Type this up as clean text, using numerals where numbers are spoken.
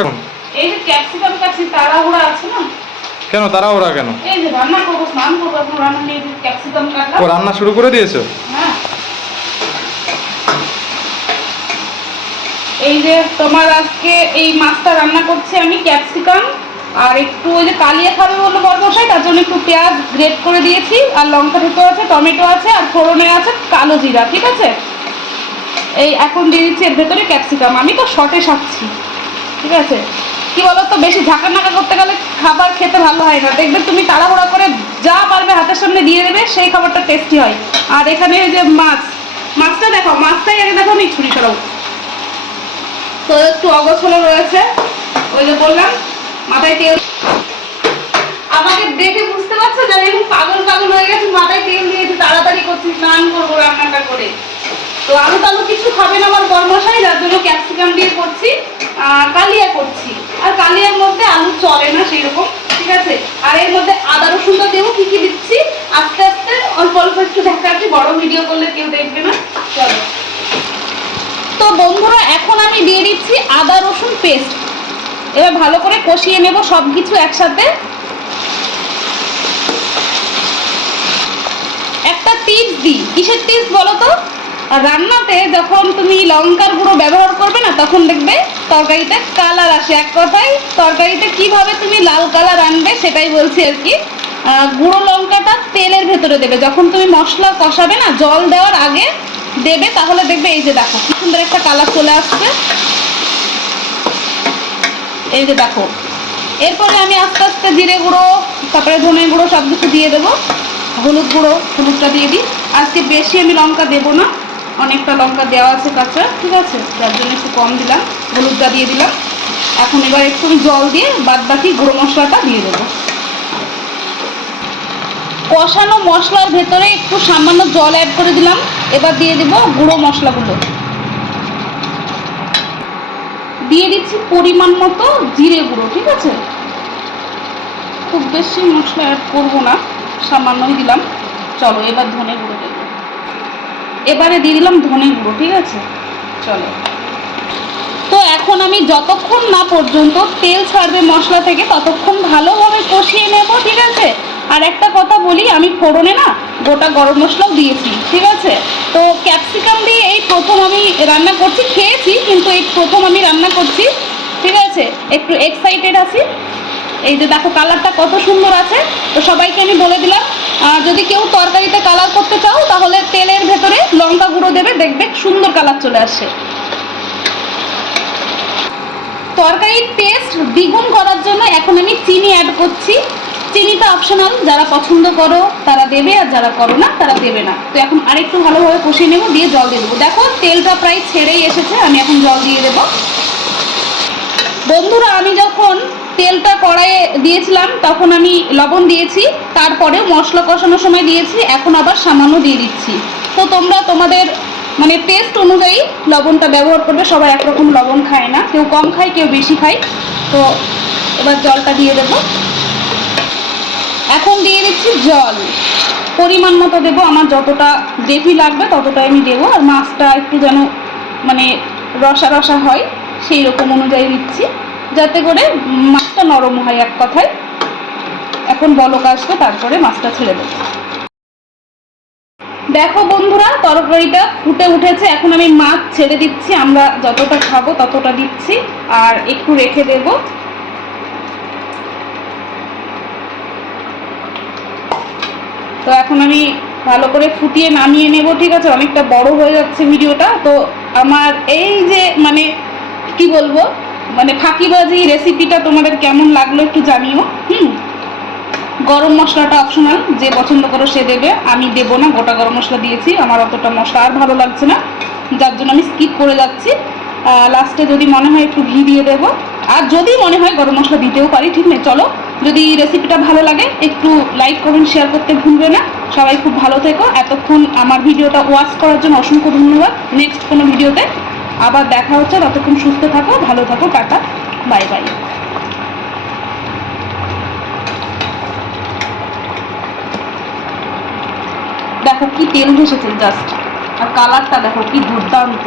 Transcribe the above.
এখন এই যে ক্যাপসিকাম কাটছি, তাড়াহুড়া আছে না? কেন তাড়াহুড়া কেন? এই যে রান্না করবো, স্নান করবো, এখন রান্না নিয়ে ক্যাপসিকাম কাটলাম। ও রান্না শুরু করে দিয়েছো? হ্যাঁ। এই যে তোমার আজকে এই মাছটা রান্না করছি আমি, ক্যাপসিকাম আর একটু ওই যে কালিয়া খাবে বললো বরমশাই, তার জন্য একটু পেঁয়াজ গ্রেট করে দিয়েছি, আর লঙ্কা ঢুকো আছে, টমেটো আছে, আর ফোড়নে আছে কালো জিরা। ঠিক আছে, এই এখন দিয়ে দিচ্ছি এর ভেতরে ক্যাপসিকাম। আমি তো শর্টে সাচ্ছি, ঠিক আছে? কি বলতো, বেশি ঝাঁকা নাকা করতে গেলে খাবার খেতে ভালো হয় না। দেখবে তুমি তাড়াহুড়া করে যা পারবে হাতের সামনে দিয়ে দেবে, সেই খাবারটা টেস্টি হয়। আর এখানে যে মাছটা দেখো, মাছটাই আগে দেখো, আমি ছুরি সরাও তো একটু অগোছলো রয়েছে। ওই যে বললাম মাথায় তেল, আমাকে দেখে বুঝতে পারছো যে এরকম পাগল পাগল হয়ে গেছে, মাথায় তেল দিয়েছি, তাড়াতাড়ি করছি, স্নান করবো রান্নাটা করে। তো আলু টালু কিছু খাবে না আমার বরমশাই, যার জন্য ক্যাপসিকাম দিয়ে করছি, কালিয়া করছি। আর কালিয়ার মধ্যে আলু চলে না সেই রকম, ঠিক আছে? আর এর মধ্যে আদা রসুনটা দেবো, কি কি দিচ্ছি আস্তে আস্তে অল্প অল্প একটু দেখাচ্ছি, বড় ভিডিও করলে কেউ দেখবে না। চলো তো বন্ধুরা, এখন আমি দিয়ে দিচ্ছি আদা রসুন পেস্ট। এবার ভালো করে কষিয়ে নেব সব কিছু একসাথে। একটা টিপস দিই, কিসের টিপস বলো তো? রান্নাতে যখন তুমি লঙ্কার গুঁড়ো ব্যবহার করবে না, তখন দেখবে তরকারিতে কালার আসে। এক কথায় তরকারিতে কিভাবে তুমি লাল কালার আনবে সেটাই বলছি আর কি। গুঁড়ো লঙ্কাটা তেলের ভেতরে দেবে, যখন তুমি মশলা কষাবে না, জল দেওয়ার আগে দেবে, তাহলে দেখবে এই যে দেখো কি সুন্দর একটা কালার চলে আসছে। এই যে দেখো, এরপরে আমি আস্তে আস্তে জিরে গুঁড়ো, তারপরে ধনে গুঁড়ো সব কিছু দিয়ে দেবো। হলুদ গুঁড়ো, হলুদটা দিয়ে দিই। আজকে বেশি আমি লঙ্কা দেবো না, অনেকটা লঙ্কা দেওয়া আছে কাঁচা, ঠিক আছে? যার জন্য একটু কম দিলাম, হলুদটা দিয়ে দিলাম। এখন এবার একটু জল দিয়ে বাদ বাকি গুঁড়ো মশলাটা দিয়ে দেবো। কষানো মশলার ভেতরে একটু সামান্য জল অ্যাড করে দিলাম। এবার দিয়ে দেবো গুঁড়ো মশলাগুলো, দিয়ে দিচ্ছি পরিমাণ মতো জিরে গুঁড়ো, ঠিক আছে? খুব বেশি মশলা অ্যাড করবো না, সামান্যই দিলাম। চলো এবার ধনে গুঁড়ো দেবো, এবারে দিয়ে দিলাম ধনে গুঁড়ো, ঠিক আছে? চলো তো এখন আমি যতক্ষণ না পর্যন্ত তেল ছাড়বে মশলা থেকে, ততক্ষণ ভালোভাবে কষিয়ে নেব, ঠিক আছে? আর একটা কথা বলি, আমি ফোড়নে না গোটা গরম মশলাও দিয়েছি, ঠিক আছে? তো ক্যাপসিকাম দিয়ে এই প্রথম আমি রান্না করছি, খেয়েছি কিন্তু এই প্রথম আমি রান্না করছি, ঠিক আছে? একটু এক্সাইটেড আছি। এই যে দেখো কালারটা কত সুন্দর আছে। তো সবাইকে আমি বলে দিলাম, যদি কেউ তরকারিতে কালার করতে চাও, তাহলে তেলের ভেতরে লঙ্কা গুঁড়ো দেবে, দেখবে সুন্দর কালার চলে আসে। তরকারির টেস্ট দ্বিগুণ করার জন্য এখন আমি চিনি অ্যাড করছি। চিনিটা অপশনাল, যারা পছন্দ করো তারা দেবে, আর যারা করো না তারা দেবে না। তো এখন আরেকটু ভালোভাবে কষিয়ে নেবো, দিয়ে জল দিয়ে দেবো। দেখো তেলটা প্রায় ছেড়েই এসেছে, আমি এখন জল দিয়ে দেবো। বন্ধুরা, আমি যখন তেলটা কড়াইয়ে দিয়েছিলাম তখন আমি লবণ দিয়েছি, তারপরেও মশলা কষানোর সময় দিয়েছি, এখন আবার সামান্য দিয়ে দিচ্ছি। তো তোমরা তোমাদের মানে টেস্ট অনুযায়ী লবণটা ব্যবহার করবে। সবাই একরকম লবণ খায় না, কেউ কম খায়, কেউ বেশি খায়। তো এবার জলটা দিয়ে দেবো। এখন দিয়ে দিচ্ছি জল, পরিমাণ মতো দেবো, আমার যতটা গ্রেভি লাগবে ততটাই আমি দেবো। আর মাছটা একটু যেন মানে রসা রসা হয় সেই রকম অনুযায়ী দিচ্ছি, যাতে করে মাছটা নরম হয় এক কথায়। এখন বলক আসবে, তারপরে মাছটা ছেড়ে দেবো। দেখো বন্ধুরা, তরকারিটা ফুটে উঠেছে, এখন আমি মাছ ছেড়ে দিচ্ছি। আমরা যতটা খাবো ততটা দিচ্ছি, আর একটু রেখে দেব। তো এখন আমি ভালো করে ফুটিয়ে নামিয়ে নেব, ঠিক আছে? অনেকটা বড় হয়ে যাচ্ছে ভিডিওটা। তো আমার এই যে মানে কি বলবো, মানে ফাঁকিবাজি রেসিপিটা তোমাদের কেমন লাগলো একটু জানিও। গরম মশলাটা অপশনাল, যে পছন্দ করো সে দেবে, আমি দেবো না। গোটা গরম মশলা দিয়েছি, আমার অতটা মশলা আর ভালো লাগছে না, যার জন্য আমি স্কিপ করে যাচ্ছি। লাস্টে যদি মনে হয় একটু ঘি দিয়ে দেবো, আর যদি মনে হয় গরম মশলা দিতেও পারি, ঠিক নেই? চলো, যদি রেসিপিটা ভালো লাগে একটু লাইক কমেন্ট শেয়ার করতে ভুলবে না। সবাই খুব ভালো থেকো। এতক্ষণ আমার ভিডিওটা ওয়াচ করার জন্য অসংখ্য ধন্যবাদ। নেক্সট কোনো ভিডিওতে আবার দেখা হচ্ছে, ততক্ষণ সুস্থ থাকো, ভালো থাকো, টাটা, বাই বাই। দেখো কি তেল ভেসেছে জাস্ট, আর কালারটা দেখো কি দুর্দান্ত।